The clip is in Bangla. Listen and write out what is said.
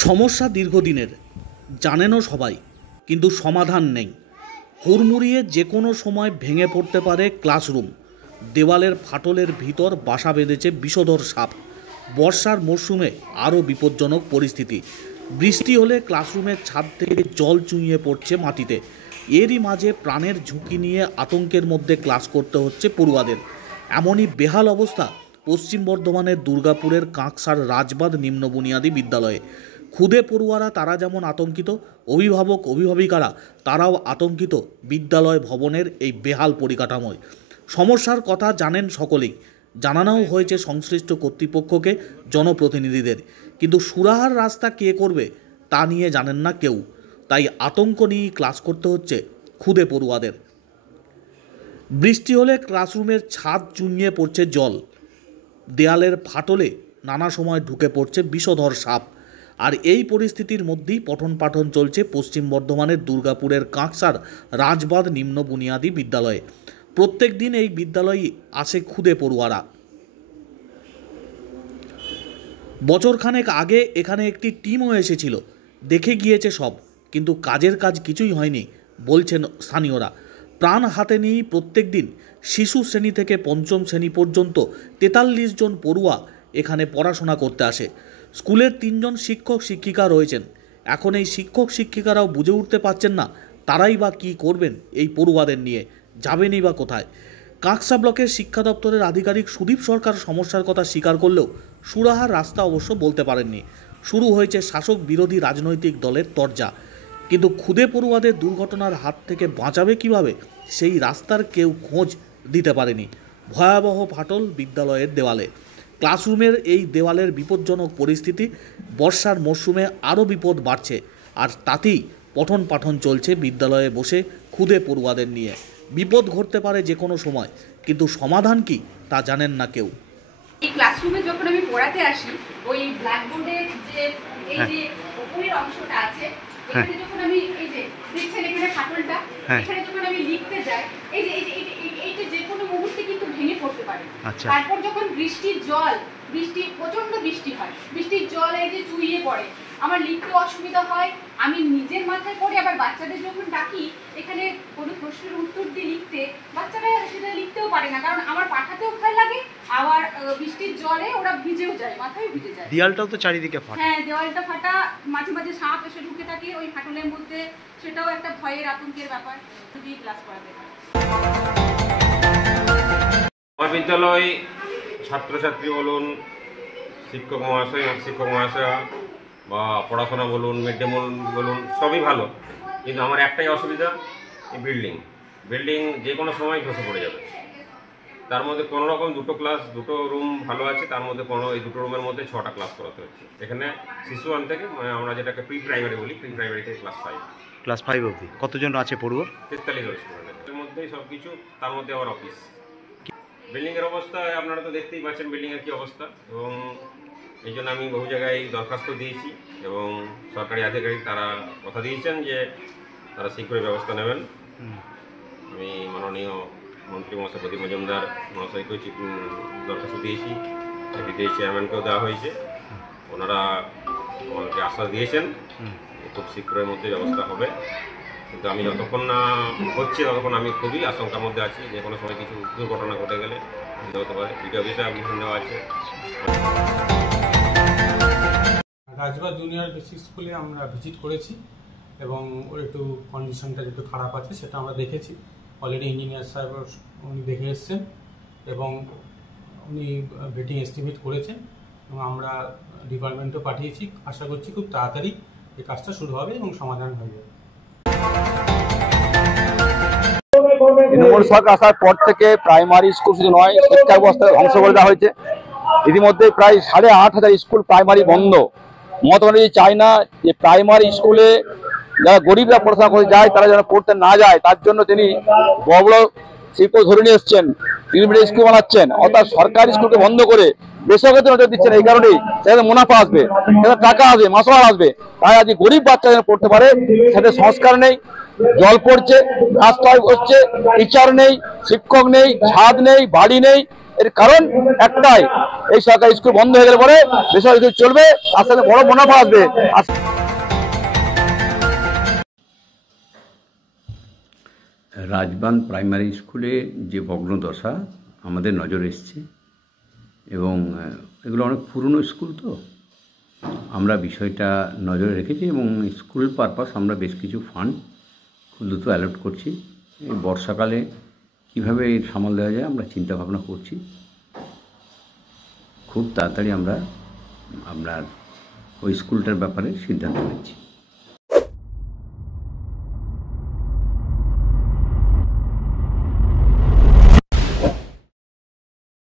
সমস্যা দীর্ঘদিনের, জানেনও সবাই, কিন্তু সমাধান নেই। হুড়মুড়িয়ে যে কোনো সময় ভেঙে পড়তে পারে ক্লাসরুম। দেওয়ালের ফাটলের ভিতর বাসা বেঁধেছে বিষধর সাপ। বর্ষার মরশুমে আরও বিপজ্জনক পরিস্থিতি। বৃষ্টি হলে ক্লাসরুমের ছাদ থেকে জল চুইয়ে পড়ছে মাটিতে। এরই মাঝে প্রাণের ঝুঁকি নিয়ে আতঙ্কের মধ্যে ক্লাস করতে হচ্ছে পড়ুয়াদের। এমনই বেহাল অবস্থা পশ্চিম বর্ধমানের দুর্গাপুরের কাঁকসার রাজবাঁধ নিম্ন বুনিয়াদী বিদ্যালয়ে। খুদে পড়ুয়ারা তারা যেমন আতঙ্কিত, অভিভাবক অভিভাবিকারা তারাও আতঙ্কিত বিদ্যালয় ভবনের এই বেহাল পরিকাঠামোয়। সমস্যার কথা জানেন সকলেই, জানানোও হয়েছে সংশ্লিষ্ট কর্তৃপক্ষকে, জনপ্রতিনিধিদের, কিন্তু সুরাহার রাস্তা কে করবে তা নিয়ে জানেন না কেউ। তাই আতঙ্ক নিয়েই ক্লাস করতে হচ্ছে খুদে পড়ুয়াদের। বৃষ্টি হলে ক্লাসরুমের ছাদ চুইয়ে পড়ছে জল, দেয়ালের ফাটলে নানা সময় ঢুকে পড়ছে বিষধর সাপ। আর এই পরিস্থিতির মধ্যেই পঠন পাঠন চলছে পশ্চিম বর্ধমানের দুর্গাপুরের কাঁকসার রাজবাঁধ নিম্ন বুনিয়াদী বিদ্যালয়ে। প্রত্যেক দিন এই বিদ্যালয়ে আসে খুদে পড়ুয়ারা। বছরখানেক আগে এখানে একটি টিমও এসেছিল, দেখে গিয়েছে সব, কিন্তু কাজের কাজ কিছুই হয়নি বলছেন স্থানীয়রা। প্রাণ হাতে নিয়েই প্রত্যেক দিন শিশু শ্রেণী থেকে পঞ্চম শ্রেণী পর্যন্ত 43 জন পড়ুয়া এখানে পড়াশোনা করতে আসে। স্কুলের 3 জন শিক্ষক শিক্ষিকা রয়েছেন। এখন এই শিক্ষক শিক্ষিকারাও বুঝে উঠতে পারছেন না তারাই বা কী করবেন এই পড়ুয়াদের নিয়ে, যাবেনই বা কোথায়। কাঁকসা ব্লকের শিক্ষা দপ্তরের আধিকারিক সুদীপ সরকার সমস্যার কথা স্বীকার করলেও সুরাহার রাস্তা অবশ্য বলতে পারেননি। শুরু হয়েছে শাসক বিরোধী রাজনৈতিক দলের তরজা, কিন্তু খুদে পড়ুয়াদের দুর্ঘটনার হাত থেকে বাঁচাবে কিভাবে সেই রাস্তার কেউ খোঁজ দিতে পারেনি। ভয়াবহ ফাটল বিদ্যালয়ের দেওয়ালে। ক্লাসরুমের এই দেওয়ালের বিপজ্জনক পরিস্থিতি, বর্ষার মরশুমে আরও বিপদ বাড়ছে, আর তাতেই পঠন পাঠন চলছে বিদ্যালয়ে বসে খুদে পড়ুয়াদের নিয়ে। বিপদ ঘটতে পারে যে কোনো সময়, কিন্তু সমাধান কি তা জানেন না কেউ। এই ক্লাসরুমে যখন আমি পড়াতে আসি, ওই ব্ল্যাকবোর্ডের যে এই যে উপরের অংশটা আছে, এখানে যখন আমি এই যে দেখছেন এখানে ফাটলটা, এখানে যখন আমি লিখতে যাই, এই যে এইটা যে কোনো মুহূর্তে কিন্তু ভেঙে পড়তে পারে। তারপর যখন বৃষ্টির জল, প্রচন্ড বৃষ্টি হয়, বৃষ্টির জল এই যে চুইয়ে পড়ে, আমার লিখতে অসুবিধা হয়, আমি নিজের মাথায় পড়ে, আবার বাচ্চাদের যখন ডাকি এখানে কোনো প্রশ্নের উত্তর দিয়ে লিখতে, বাচ্চারা সেটা লিখতেও পারে না, কারণ আমার পাঠাতেও ভয় লাগে, আবার বৃষ্টির জলে ওরা ভিজেও যায়, মাথায় ভিজে যায়। দেয়ালটাও তো চারিদিকে ফাটা। হ্যাঁ, দেওয়ালটা ফাটা, মাঝে মাঝে সাপ এসে ঢুকে থাকে ওই ফাটলের মধ্যে, সেটাও একটা ভয়ের আতঙ্কের ব্যাপার যদি ক্লাস করাতে হয়। মহাবিদ্যালয় ছাত্রছাত্রী বলুন, শিক্ষক মহাশয়া বা পড়াশোনা বলুন, মিড ডে মিল বলুন, সবই ভালো, কিন্তু আমার একটাই অসুবিধা, এই বিল্ডিং যে কোনো সময় ধসে পড়ে যাবে। তার মধ্যে কোনো রকম দুটো রুম ভালো আছে, তার মধ্যে এই দুটো রুমের মধ্যে 6টা ক্লাস করাতে হচ্ছে। এখানে শিশু 1 থেকে, আমরা যেটাকে প্রি প্রাইমারি বলি, প্রি প্রাইমারি থেকে ক্লাস 5 অবধি। কতজন আছে পড়ুয়া? 43 জন স্টুডেন্ট। এর মধ্যেই সব কিছু, তার মধ্যে আবার অফিস। বিল্ডিংয়ের অবস্থা আপনারা তো দেখতেই পাচ্ছেন বিল্ডিংয়ের কী অবস্থা, এবং এই জন্য আমি বহু জায়গায় দরখাস্ত দিয়েছি, এবং সরকারি আধিকারিক তারা কথা দিয়েছেন যে তারা শীঘ্রই ব্যবস্থা নেবেন। আমি মাননীয় মন্ত্রী মহাশয় প্রদীপ মজুমদার মহাশয়কেও দরখাস্ত দিয়েছি, বিদেশ চেয়ারম্যানকেও দেওয়া হয়েছে। ওনারা আমাকে আশ্বাস দিয়েছেন খুব শীঘ্রের মধ্যে ব্যবস্থা হবে, কিন্তু আমি যতক্ষণ না হচ্ছে ততক্ষণ আমি খুবই আশঙ্কার মধ্যে আছি, যে কোনো সময় কিছু দুর্ঘটনা ঘটে গেলে হতে পারে। ভিডিও বিষয়ে অ্যাপ্লিকেশন দেওয়া আছে। রাজবাঁধ জুনিয়র বেসিক স্কুলে আমরা ভিজিট করেছি, এবং ওর একটু কন্ডিশনটা একটু খারাপ আছে, সেটা আমরা দেখেছি। অলরেডি ইঞ্জিনিয়ার সাহেব উনি দেখে এসছেন, এবং উনি ভেটিং এস্টিমেট করেছেন, এবং আমরা ডিপার্টমেন্টও পাঠিয়েছি। আশা করছি খুব তাড়াতাড়ি এই কাজটা শুরু হবে এবং সমাধান হয়ে যাবে। তৃণমূল সরকার আসার পর থেকে প্রাইমারি স্কুল শুধু নয়, শিক্ষা ব্যবস্থা ধ্বংস করে দেওয়া হয়েছে। ইতিমধ্যে প্রায় 8,500 স্কুল প্রাইমারি বন্ধ। মমতা ব্যানার্জি চায় না যে প্রাইমারি স্কুলে যারা গরিবরা পড়াশোনা করে যায় তারা যেন পড়তে না যায়, তার জন্য তিনি বড় বড় শিল্প ধরে নিয়ে এসছেন, ইউনিভার্সিটি স্কুল বানাচ্ছেন, অর্থাৎ সরকারি স্কুলকে বন্ধ করে বেসরকারি নজর দিচ্ছেন। এই কারণেই সেখানে মুনাফা আসবে, সেখানে টাকা আসবে, মাসওয়ার আসবে, তাই আজ গরিব বাচ্চা যেন পড়তে পারে। সাথে সংস্কার নেই, জল পড়ছে, রাস্তায় হচ্ছে, টিচার নেই, শিক্ষক নেই, ছাদ নেই, বাড়ি নেই, এর কারণ একটাই, এই সরকারি স্কুল বন্ধ হয়ে গেলে পরে বেসরকারি স্কুল চলবে, তার সাথে বড় মুনাফা আসবে। রাজবাঁধ প্রাইমারি স্কুলে যে ভগ্নদশা আমাদের নজরে এসছে, এবং এগুলো অনেক পুরনো স্কুল, তো আমরা বিষয়টা নজরে রেখেছি এবং স্কুল পারপাস আমরা বেশ কিছু ফান্ড খুব দ্রুত অ্যালট করছি। এই বর্ষাকালে কীভাবে এর সামাল দেওয়া যায় আমরা চিন্তা ভাবনা করছি। খুব তাড়াতাড়ি আমরা আপনার ওই স্কুলটার ব্যাপারে সিদ্ধান্ত নিচ্ছি।